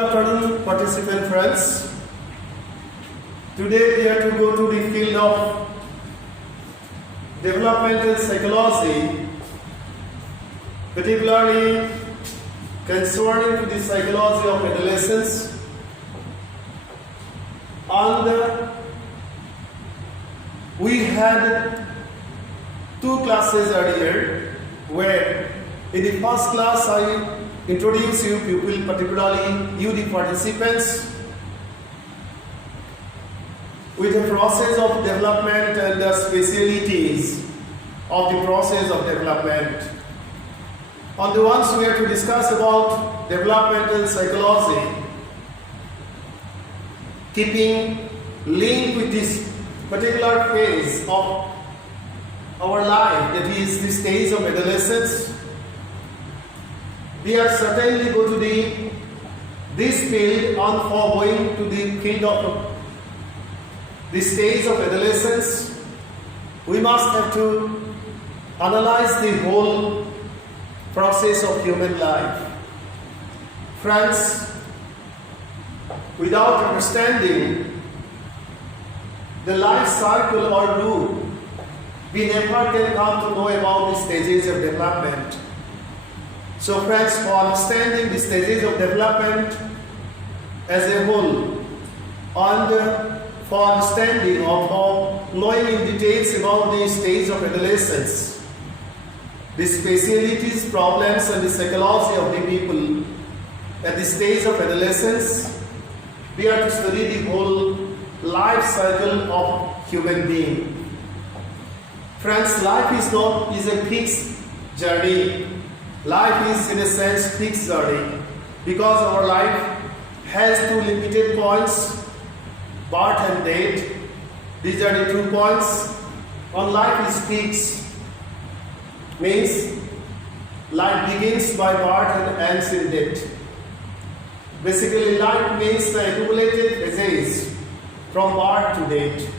afternoon, participant friends. Today we are to go to the field of developmental psychology, particularly concerning to the psychology of adolescents. And we had two classes earlier, where in the first class I introduce you people, particularly you the participants, with the process of development and the specialities of the process of development. On the ones we are to discuss about developmental psychology, keeping link with this particular phase of our life, that is the stage of adolescence. We are certainly go to this field on for going to the field of the stage of adolescence. We must have to analyze the whole process of human life. Friends, without understanding the life cycle or route, we never can come to know about the stages of development. So friends, for understanding the stages of development as a whole, and for understanding of knowing in details about the stage of adolescence, the specialities, problems and the psychology of the people at the stage of adolescence, we are to study the whole life cycle of human being. Friends, life is a fixed journey. Life is in a sense fixed journey, because our life has two limited points, birth and death. These are the 2 points. On life is fixed, means life begins by birth and ends in death. Basically, life means the accumulated phases from birth to death.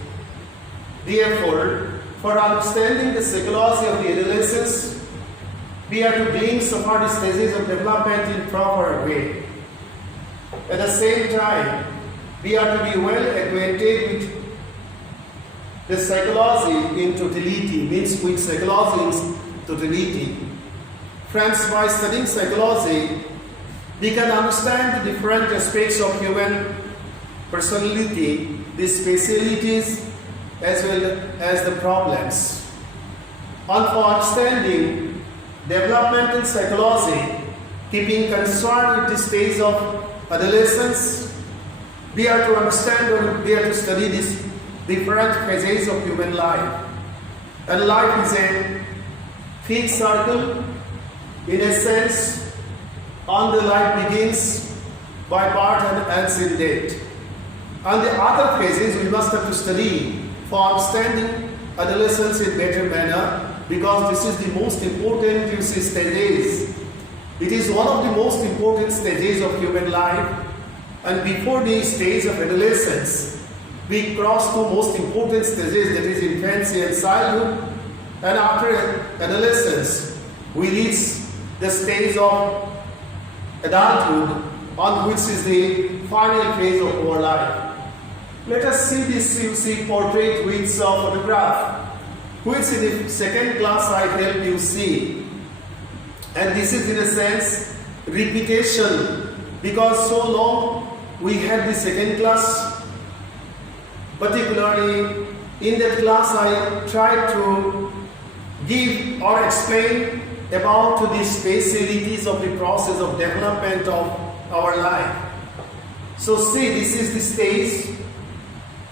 Therefore, for understanding the psychology of the adolescence, we have to glimpse upon the stages of development in proper way. At the same time, we are to be well acquainted with the psychology in totality, means with psychology in totality. Friends, by studying psychology, we can understand the different aspects of human personality, the specialities as well as the problems. And for understanding developmental psychology, keeping concern with the stage of adolescence, we are to understand or we are to study these different phases of human life. And life is a fixed circle, in a sense, and the life begins by birth and ends in death. And the other phases we must have to study for understanding adolescence in better manner, because this is the most important stages. It is one of the most important stages of human life. And before the stage of adolescence, we cross two most important stages, that is infancy and childhood. And after adolescence, we reach the stage of adulthood, on which is the final phase of our life. Let us see this portrait with photograph, which in the second class I help you see. And this is in a sense repetition, because so long we had the second class. Particularly in that class I tried to give or explain about the specialities of the process of development of our life. So see, this is the stage,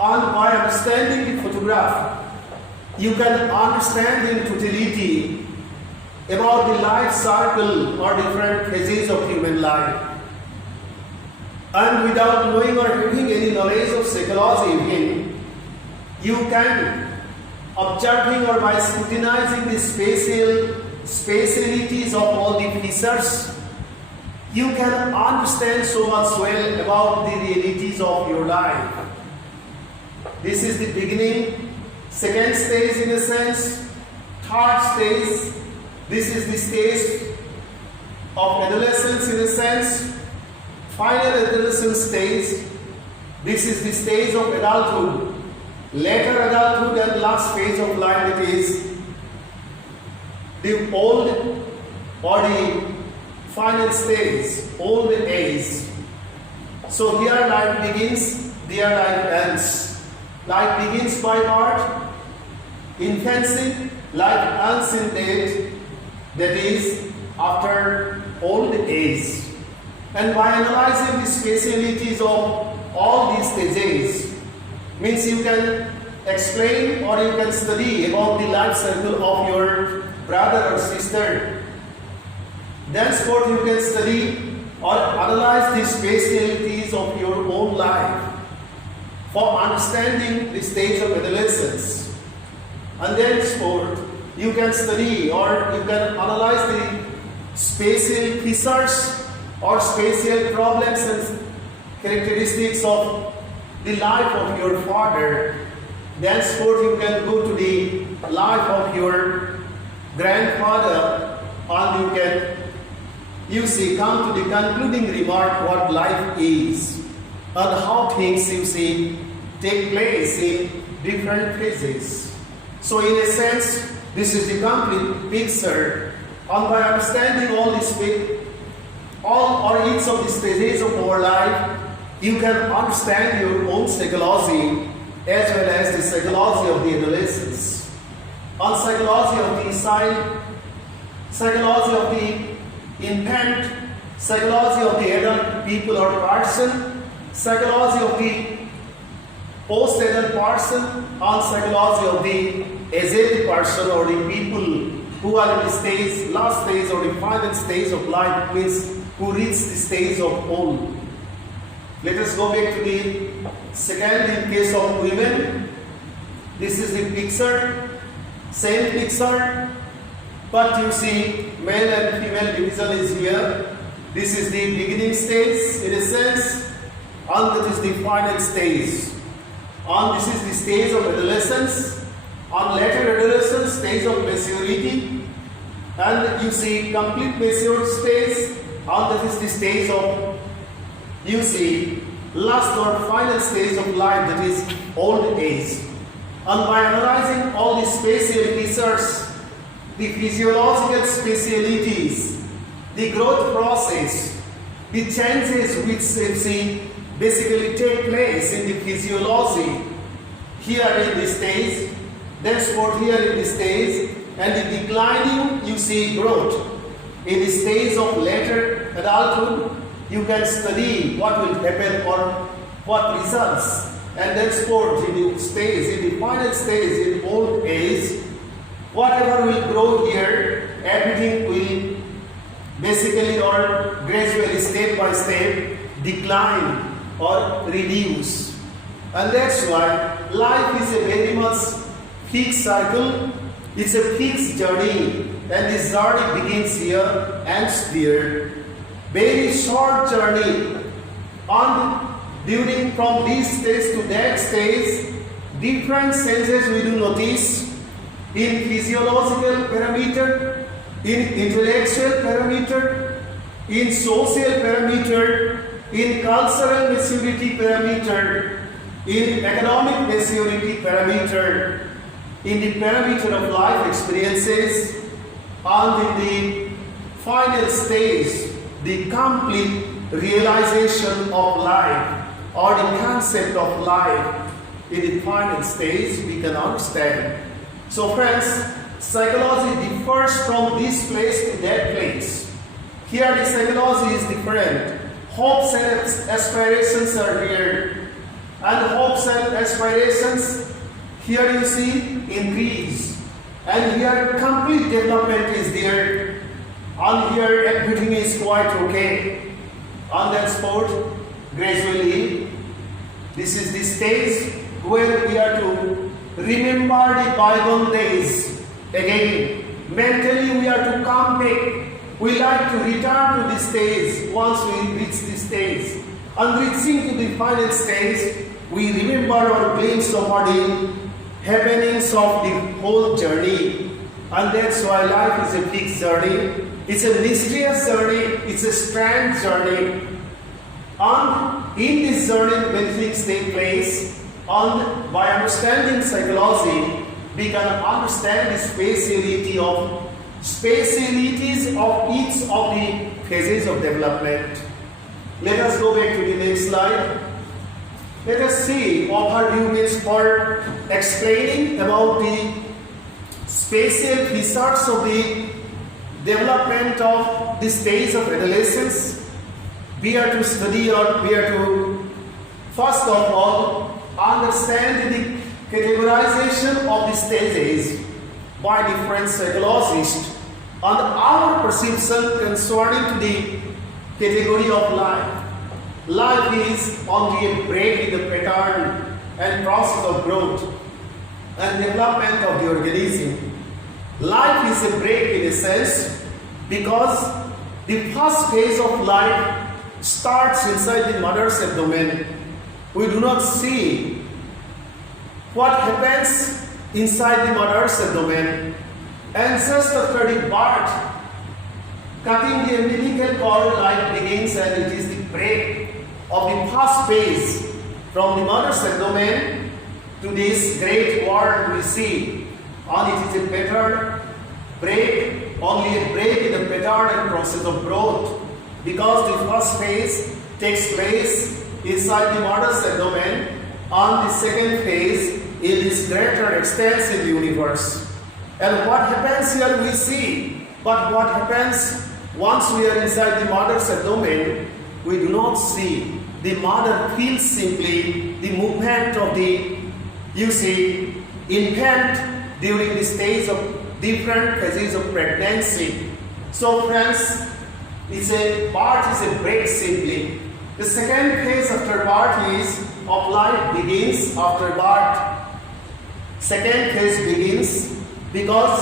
and by understanding the photograph, you can understand in totality about the life cycle or different phases of human life. And without knowing or having any knowledge of psychology even, you can, observing or by scrutinizing the specialities of all the features, you can understand so much well about the realities of your life. This is the beginning, second stage in a sense, third stage. This is the stage of adolescence in a sense. final adolescent stage. This is the stage of adulthood. Later adulthood and last phase of life, that is the old or the final stage, old age. So here life begins, there life ends. Life begins by birth, infancy, life ends in death, that is after old age. And by analyzing the specialities of all these stages, means you can explain or you can study about the life cycle of your brother or sister. Thenceforth you can study or analyze the specialities of your own life for understanding the stage of adolescence. And thenceforth you can study or you can analyze the spatial features or spatial problems and characteristics of the life of your father. Thenceforth you can go to the life of your grandfather and you can come to the concluding remark what life is and how things take place in different phases. So in a sense, this is the complete picture, and by understanding all or each of the stages of our life, you can understand your own psychology as well as the psychology of the adolescents, and psychology of the child, psychology of the infant, psychology of the adult people or person, psychology of the post-adult person, and psychology of the aged person or the people who are in the last stage or the final stage of life, means who reach the stage of old. Let us go back to the second in case of women. This is the picture, same picture, but you see male and female division is here. This is the beginning stage in a sense, and that is the final stage. And this is the stage of adolescence, and later adolescence, stage of maturity, and you see complete mature stage, and that is the stage of last or final stage of life, that is old age. And by analyzing all the spatial features, the physiological specialities, the growth process, the changes which basically take place in the physiology here in this stage, thenceforth here in this stage, and the declining growth in the stage of later adulthood, you can study what will happen or what results, and thenceforth in the final stage, in old age, whatever will grow here, everything will basically or gradually, step by step, decline or reduce. And that's why life is a very much fixed cycle, it's a fixed journey, and this journey begins here, ends there. Very short journey, and during from this stage to that stage, different changes we do notice in physiological parameter, in intellectual parameter, in social parameter, in cultural maturity parameter, in economic maturity parameter, in the parameter of life experiences, and in the final stage, the complete realization of life or the concept of life. In the final stage, we can understand. So friends, psychology differs from this place to that place. Here the psychology is different. Hopes and aspirations are here. And hopes and aspirations, here you see, increase. And here complete development is there. And here everything is quite okay. On that spot, gradually, this is the stage where we are to remember the bygone days again. Mentally we are to come back. We like to return to this stage once we reach this stage. And reaching to the final stage, we remember or glimpse of the happenings of the whole journey. And that's why life is a fixed journey. It's a mysterious journey. It's a strange journey. And in this journey, many things take place, and by understanding psychology, we can understand the specialities of each of the phases of development. Let us go back to the next slide. Let us see overview means for explaining about the spatial features of the development of the stage of adolescence. We are to study, or we are to first of all understand the categorization of the stages by different psychologists and our perception concerning to the category of life. Life is only a break in the pattern and process of growth and development of the organism. Life is a break in a sense because the first phase of life starts inside the mother's abdomen. We do not see what happens inside the mother's abdomen, and just after the birth, cutting the umbilical cord life begins, and it is the break of the first phase from the mother's abdomen to this great world we see. And it is a pattern break, only a break in the pattern and process of growth, because the first phase takes place inside the mother's abdomen, and the second phase in this greater extensive universe. And what happens here we see, but what happens once we are inside the mother's abdomen, we do not see. The mother feels simply the movement of the, infant during the stage of different phases of pregnancy. So friends, birth is a break simply. The second phase after birth of life begins after birth. Second phase begins because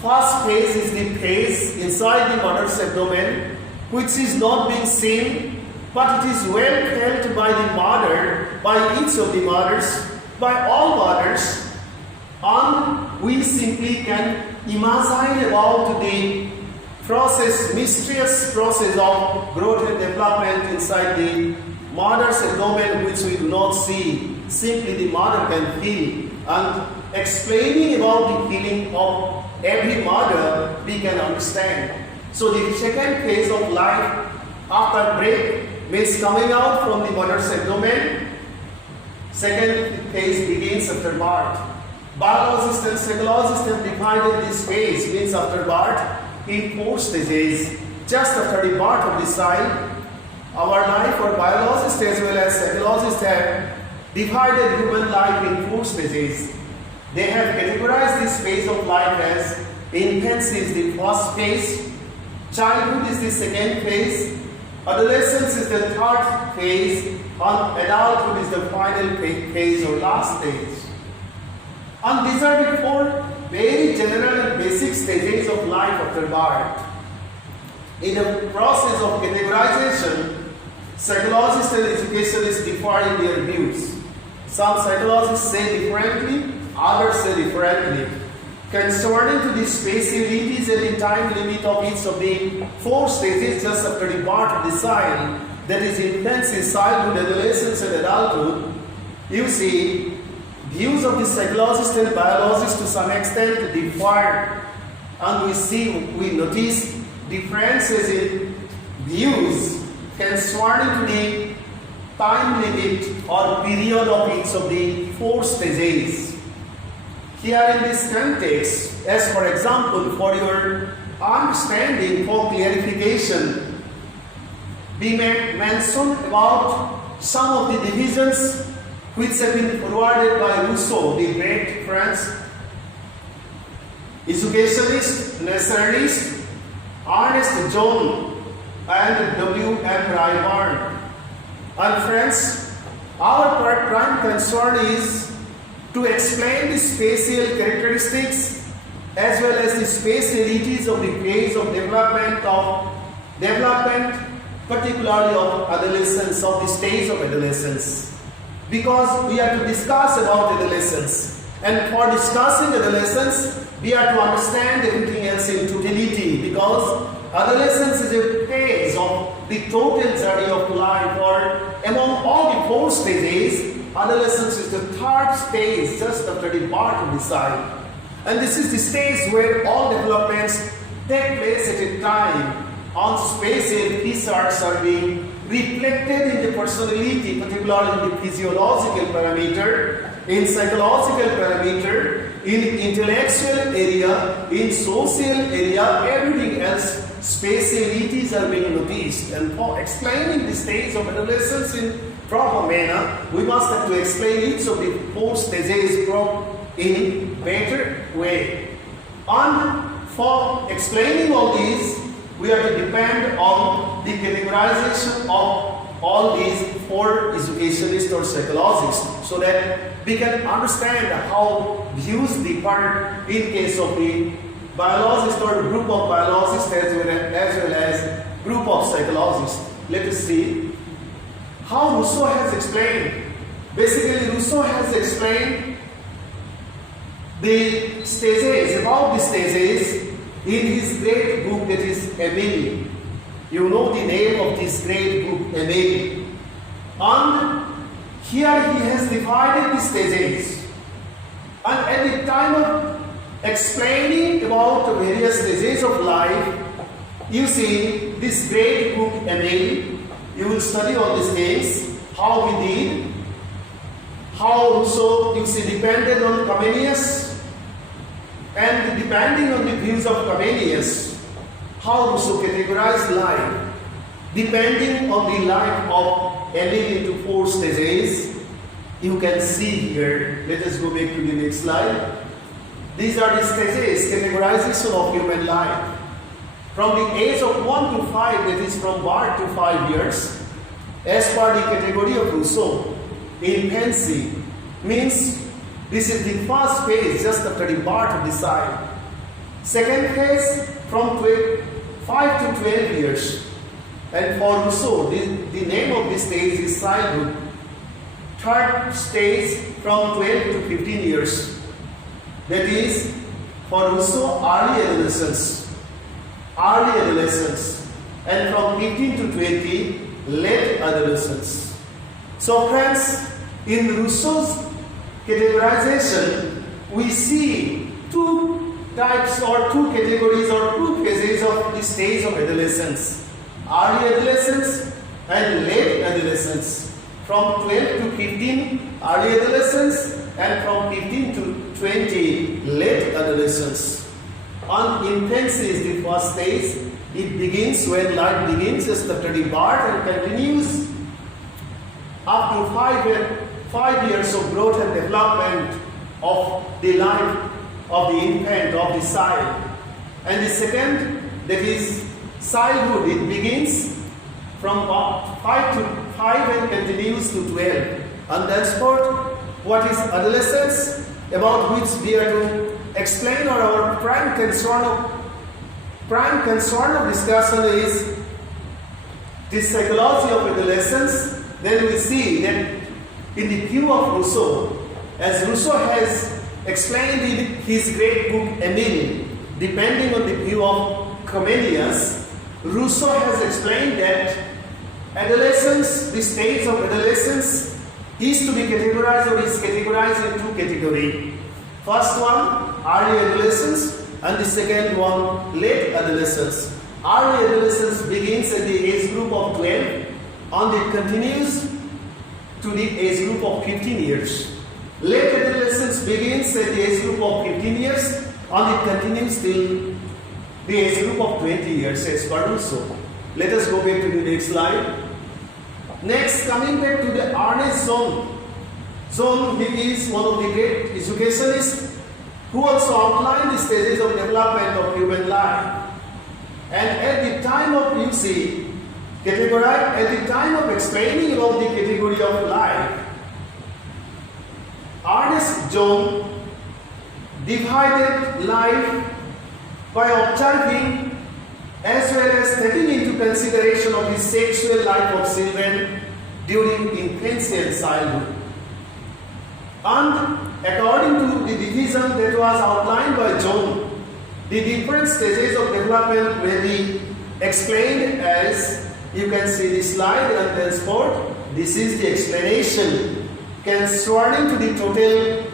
first phase is the phase inside the mother's abdomen, which is not being seen, but it is well felt by the mother, by each of the mothers, by all mothers, and we simply can imagine about the mysterious process of growth and development inside the mother's abdomen, which we do not see. Simply the mother can feel, and explaining about the feeling of every mother, we can understand. So the second phase of life after break means coming out from the mother's abdomen. Second phase begins after birth. Biologists and psychologists have divided this phase, means after birth, in 4 stages. Just after the birth of the child, our life, or biologists as well as psychologists have divided human life in 4 stages. They have categorized this phase of life as infancy is the first phase, childhood is the second phase, adolescence is the third phase, and adulthood is the final phase or last stage. And these are the 4 very general and basic stages of life after birth. In the process of categorization, psychologists and educationists differ in their views. Some psychologists say differently, others say differently. Concerning to the specialties and the time limit of each of the 4 stages just after the birth of the child, that is infancy, childhood, adolescence and adulthood, views of the psychologists and biologists to some extent differ, and we notice differences in views concerning to the time limit or period of each of the 4 stages. Here in this context, as for example, for your understanding, for clarification, we may mention about some of the divisions which have been forwarded by Rousseau, the great French educationist, naturalist, Ernest John, and W.M. Rayburn. And friends, our prime concern is to explain the spatial characteristics as well as the spatialities of the phase of development, particularly of adolescence, of the stage of adolescence. Because we are to discuss about adolescence, and for discussing adolescence, we are to understand everything else in totality, because adolescence is a phase of the total journey of life, or among all the four stages, adolescence is the third stage just after the birth of the child. And this is the stage where all developments take place at a time on spatial features are being reflected in the personality, particularly in the physiological parameter, in psychological parameter, in intellectual area, in social area, everything else, spatialities are being noticed. And for explaining the stage of adolescence in proper manner, we must have to explain each of the four stages in better way. And for explaining all these, we have to depend on the categorization of all these four educationists or psychologists, so that we can understand how views differ in case of the biologist or group of biologists as well as group of psychologists. Let us see how Rousseau has explained. Basically, Rousseau has explained the stages, about the stages, in his great book that is Emily. You know the name of this great book, Emily. And here he has divided the stages. And at the time of explaining about the various stages of life, you see this great book, Emily. You will study all these things, how he did, how Rousseau, you see, depended on Comenius, and depending on the views of Comenius, how Rousseau categorized life, depending on the life of Emily into four stages. You can see here. Let us go back to the next slide. These are the stages, categorization of human life. From the age of 1 to 5, that is from birth to 5 years, as per the category of Rousseau, infancy means this is the first phase just after the birth of the child. Second phase from 5 to 12 years. And for Rousseau, the name of this stage is childhood. Third stage from 12 to 15 years. That is for Rousseau, early adolescence. Early adolescence. And from 15 to 20, late adolescence. So friends, in Rousseau's categorization, we see two types or two categories or two phases of the stage of adolescence. Early adolescence and late adolescence. From 12 to 15, early adolescence, and from 15 to 20, late adolescence. On infancy is the first stage. It begins when life begins just after the birth and continues up to 5 years of growth and development of the life of the infant, of the child. And the second, that is childhood. It begins from 5 and continues to 12. And thenceforth, what is adolescence, about which we are to explain, or our prime concern of discussion is the psychology of adolescence. Then we see that in the view of Rousseau, as Rousseau has explained in his great book Emile, depending on the view of Comenius, Rousseau has explained that adolescence, the stage of adolescence, is to be categorized or is categorized in two categories. First one, early adolescence, and the second one, late adolescence. Early adolescence begins at the age group of 12 and it continues to the age group of 15 years. Late adolescence begins at the age group of 15 years and it continues till the age group of 20 years as per Rousseau. Let us go back to the next slide. Next, coming back to the Ernest Zone. Zone, he is one of the great educationists who also outlined the stages of development of human life. And at the time of, you see, at the time of explaining about the category of life, Ernest Zone divided life by observing as well as taking into consideration of the sexual life of children during infancy and childhood. And according to the division that was outlined by John, the different stages of development will be explained as you can see the slide and henceforth this is the explanation concerning to the total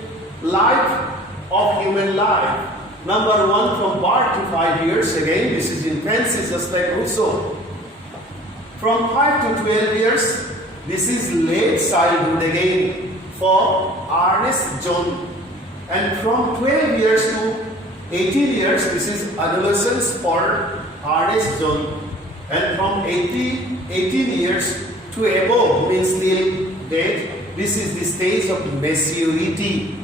life of human life. Number 1, from birth to 5 years, again this is infancy, just like Rousseau. From 5 to 12 years, this is late childhood again for Ernest John. And from 12 years to 18 years, this is adolescence for Ernest John. And from 18 years to above, means till death, this is the stage of maturity.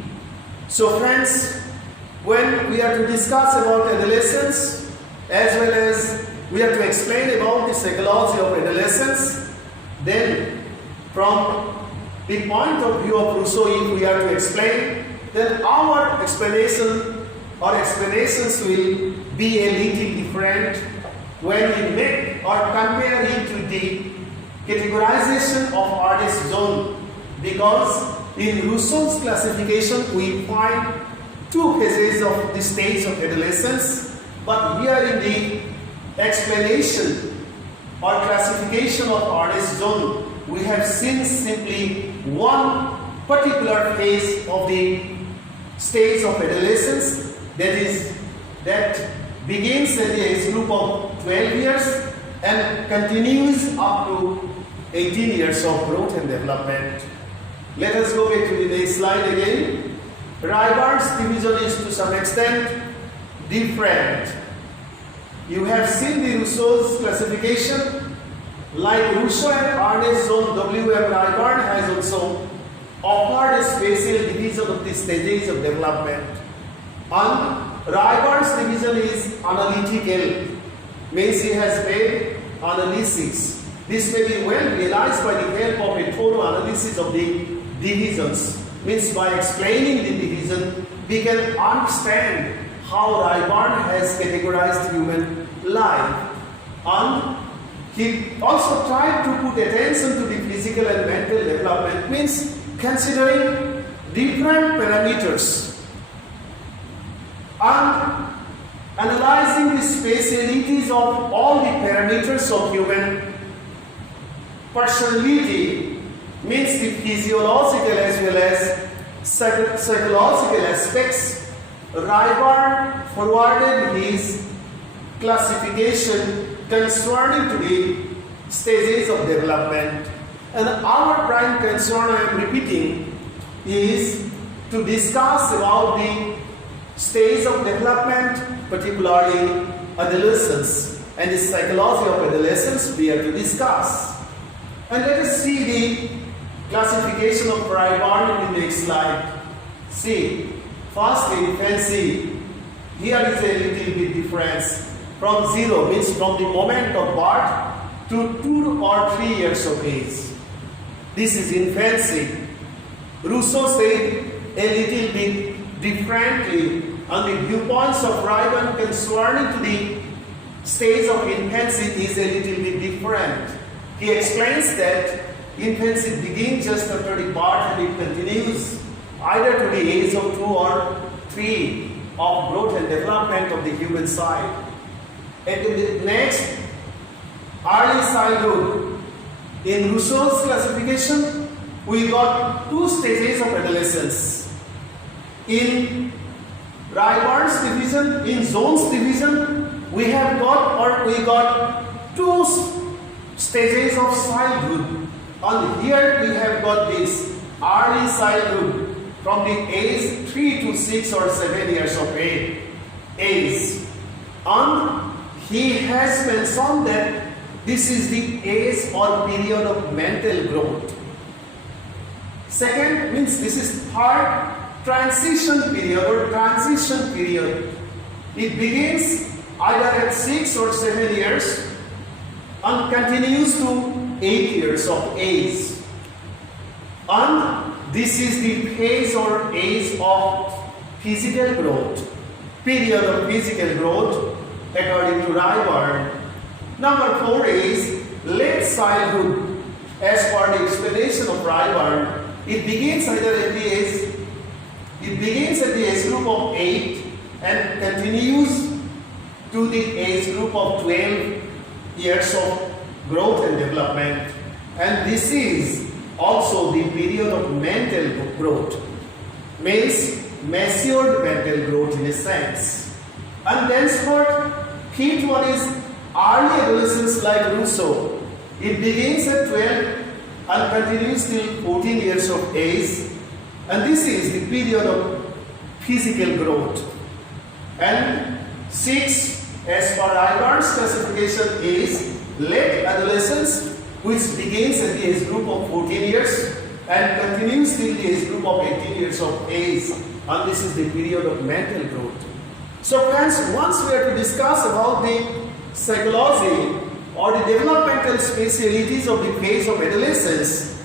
So friends, when we are to discuss about adolescence, as well as we have to explain about the psychology of adolescence, then from the point of view of Rousseau, if we are to explain, then our explanation or explanations will be a little different when we make or compare it to the categorization of Ernest John, because in Rousseau's classification we find 2 phases of the stage of adolescence, but here in the explanation or classification of Ernest John, we have seen simply one particular phase of the stage of adolescence, that begins at the age group of 12 years and continues up to 18 years of growth and development. Let us go back to the next slide again. Rybard's division is to some extent different. You have seen the Rousseau's classification. Like Rousseau and Ernest John, W.M. Rybard has also offered a special division of the stages of development. And Rybard's division is analytical, means he has made analysis. This may be well realized by the help of a thorough analysis of the divisions. Means by explaining the division, we can understand how Rybard has categorized human life. And he also tried to put attention to the physical and mental development, means considering different parameters and analyzing the specialities of all the parameters of human personality, means the physiological as well as psychological aspects. Rybard forwarded his classification concerning to the stages of development. And our prime concern, I am repeating, is to discuss about the stage of development, particularly adolescence, and the psychology of adolescence we are to discuss. And let us see the classification of Rybard in the next slide. See, firstly, infancy. Here is a little bit difference. From 0, means from the moment of birth to 2 or 3 years of age. This is infancy. Rousseau said a little bit differently on the viewpoints of Rybard concerning to the stage of infancy is a little bit different. He explains that infancy begins just after the birth and it continues either to the age of 2 or 3 of growth and development of the human side. And in the next, early childhood. In Rousseau's classification, we got 2 stages of adolescence. In Rybard's division, in John's division, we got 2 stages of childhood. And here we have got this early childhood from the age 3 to 6 or 7 years of age. And he has mentioned that this is the age or period of mental growth. Second means this is third transition period or transition period. It begins either at 6 or 7 years and continues to 8 years of age. And this is the phase or age of physical growth, period of physical growth according to Rybard. Number 4 is late childhood. As per the explanation of Rybard, it begins at the age group of 8 and continues to the age group of 12 years of growth and development, and this is also the period of mental growth, means matured mental growth in a sense. And thenceforth, fifth one is early adolescence like Rousseau. It begins at 12 and continues till 14 years of age, and this is the period of physical growth. And six, as per Ibar's classification, is late adolescence, which begins at the age group of 14 years and continues till the age group of 18 years of age, and this is the period of mental growth. So friends, once we are to discuss about the psychology or the developmental specialities of the phase of adolescence,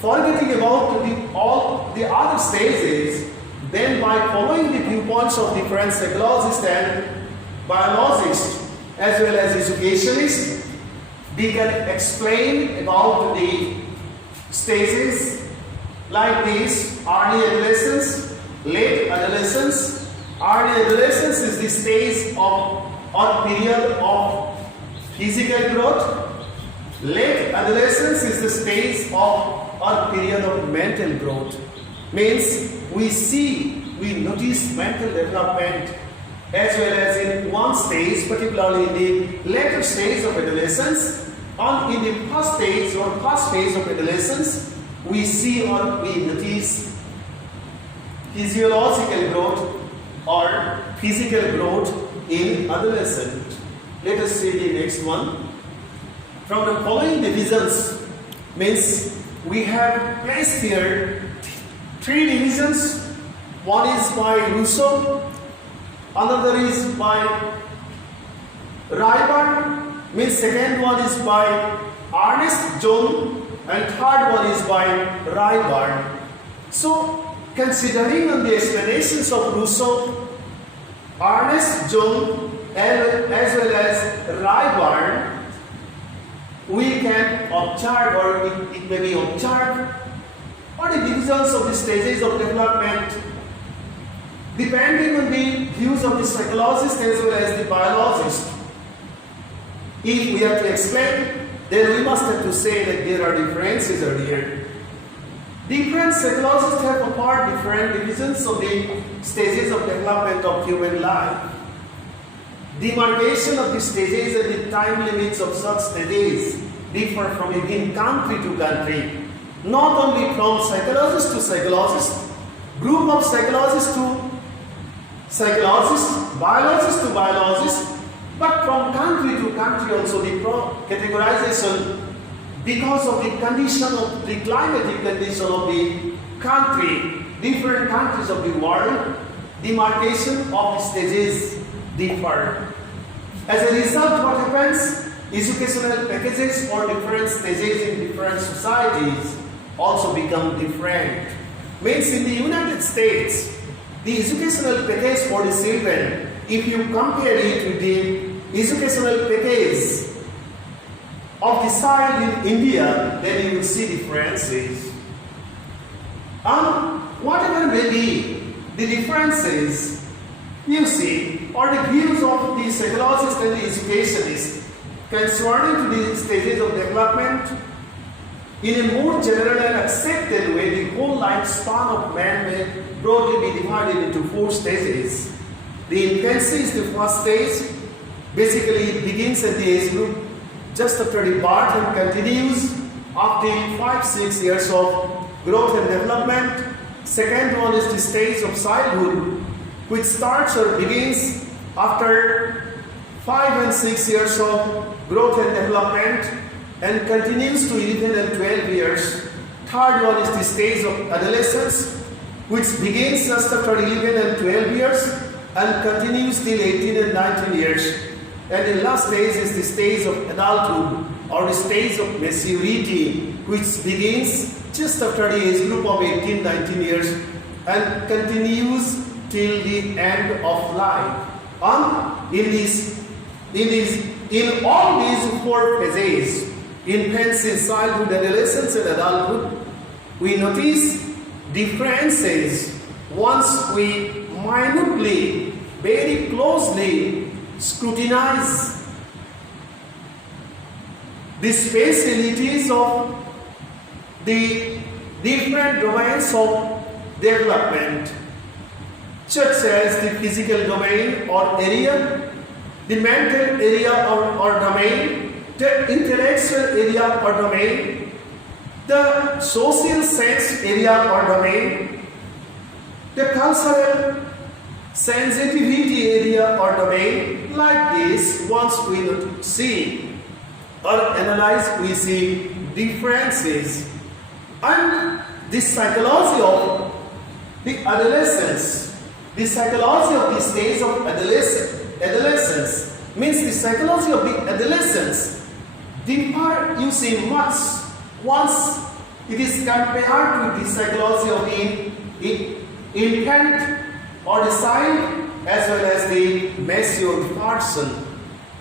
forgetting about all the other stages, then by following the viewpoints of different psychologists and biologists as well as educationists, we can explain about the stages like this: early adolescence, late adolescence. Early adolescence is the stage of or period of physical growth. Late adolescence is the stage of or period of mental growth. Means we notice mental development as well as in one stage, particularly in the later stage of adolescence. And in the first stage or first phase of adolescence, we see or we notice physiological growth or physical growth in adolescent. Let us see the next one. From the following divisions, means we have placed here three divisions. One is by Rousseau, another is by Rayburn, means second one is by Ernest John, and third one is by Rayburn. So, considering on the explanations of Rousseau, Ernest John, as well as Rayburn, we can observe, or it may be observed, or the divisions of the stages of development depending on the views of the psychologist as well as the biologist. If we have to explain, then we must have to say that there are differences here. Different psychologists have apart different divisions of the stages of development of human life. Demarcation of the stages and the time limits of such stages differ from within country to country, not only from psychologist to psychologist, group of psychologists to psychologists, biologists to biologists, but from country to country also the categorization, because of the condition of the climatic condition of the country, different countries of the world, demarcation of the stages differ. As a result, what happens? Educational packages for different stages in different societies also become different. Means in the United States, the educational package for the children, if you compare it with the educational package of the child in India, then you will see differences. And whatever may be the differences, you see, or the views of the psychologists and the educationists concerning to the stages of development, in a more general and accepted way, the whole lifespan of man may broadly be divided into four stages. The infancy is the first stage. Basically, it begins at the age group just after the birth and continues up to 5-6 years of growth and development. Second one is the stage of childhood, which starts or begins after 5 and 6 years of growth and development and continues to 11 and 12 years. Third one is the stage of adolescence, which begins just after 11 and 12 years and continues till 18 and 19 years. And the last stage is the stage of adulthood or the stage of maturity, which begins just after the age group of 18-19 years and continues till the end of life. And in all these four phases, infancy, childhood, adolescence, and adulthood, we notice differences once we minutely, very closely scrutinize the specialities of the different domains of development, such as the physical domain or area, the mental area or domain, the intellectual area or domain, the social sense area or domain, the cultural sensitivity area or domain. Like this, once we see or analyze, we see differences. And the psychology of the adolescence, the psychology of the stage of adolescence means the psychology of the adolescence differ, you see, much once it is compared to the psychology of the infant or the child as well as the matured person.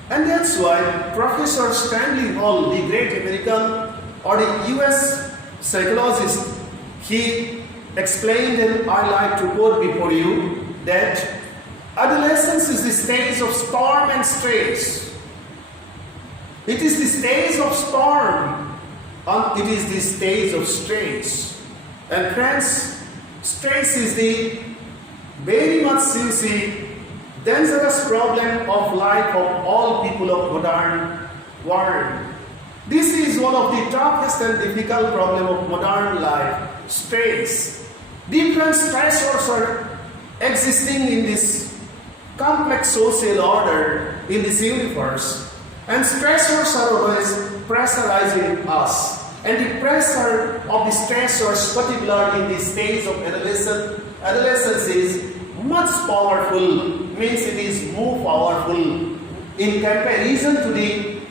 And that's why Professor Stanley Hall, the great American or the US psychologist, he explained, and I like to quote before you, that adolescence is the stage of storm and stress. It is the stage of storm and it is the stage of stress. And friends, stress is the very much, you see, dangerous problem of life of all people of modern world. This is one of the toughest and difficult problem of modern life, stress. Different stressors are existing in this complex social order in this universe. And stressors are always pressurizing us. And the pressure of the stressors, particularly in the stage of adolescence, is much powerful, means it is more powerful in comparison to the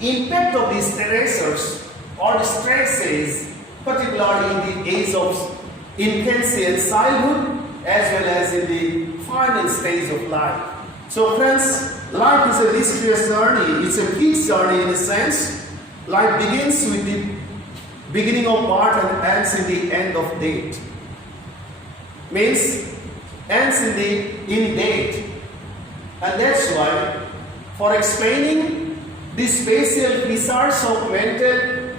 impact of these stressors or the stresses, particularly in the age of infancy and childhood, as well as in the final stage of life. So friends, life is a mysterious journey. It's a fixed journey in a sense. Life begins with the beginning of birth and ends in the end of date. Means ends in date. And that's why, for explaining the spatial features of mental,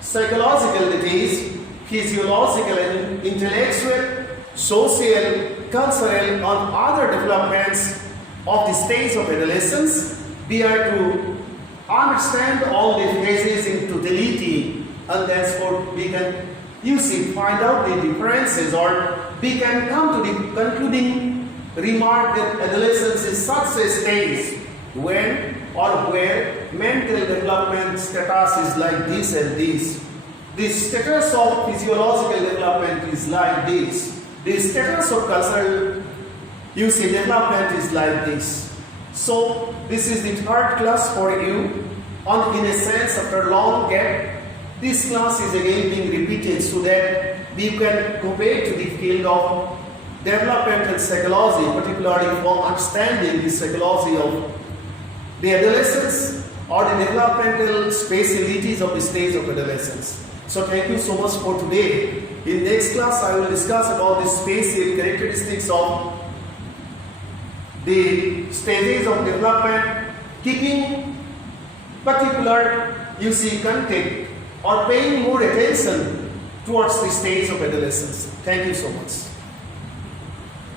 psychological, that is, physiological and intellectual, social, cultural, and other developments of the stage of adolescence, we are to understand all the phases in totality, and therefore we can, you see, find out the differences, or we can come to the concluding remark that adolescence is such a stage when or where mental development status is like this and this. The status of physiological development is like this. The status of cultural, you see, development is like this. So this is the third class for you. And in a sense, after long gap, this class is again being repeated so that we can go back to the field of developmental psychology, particularly for understanding the psychology of the adolescence or the developmental specialities of the stage of adolescence. So thank you so much for today. In next class, I will discuss about the spatial characteristics of the stages of development, keeping particular, you see, content or paying more attention towards the stage of adolescence. Thank you so much.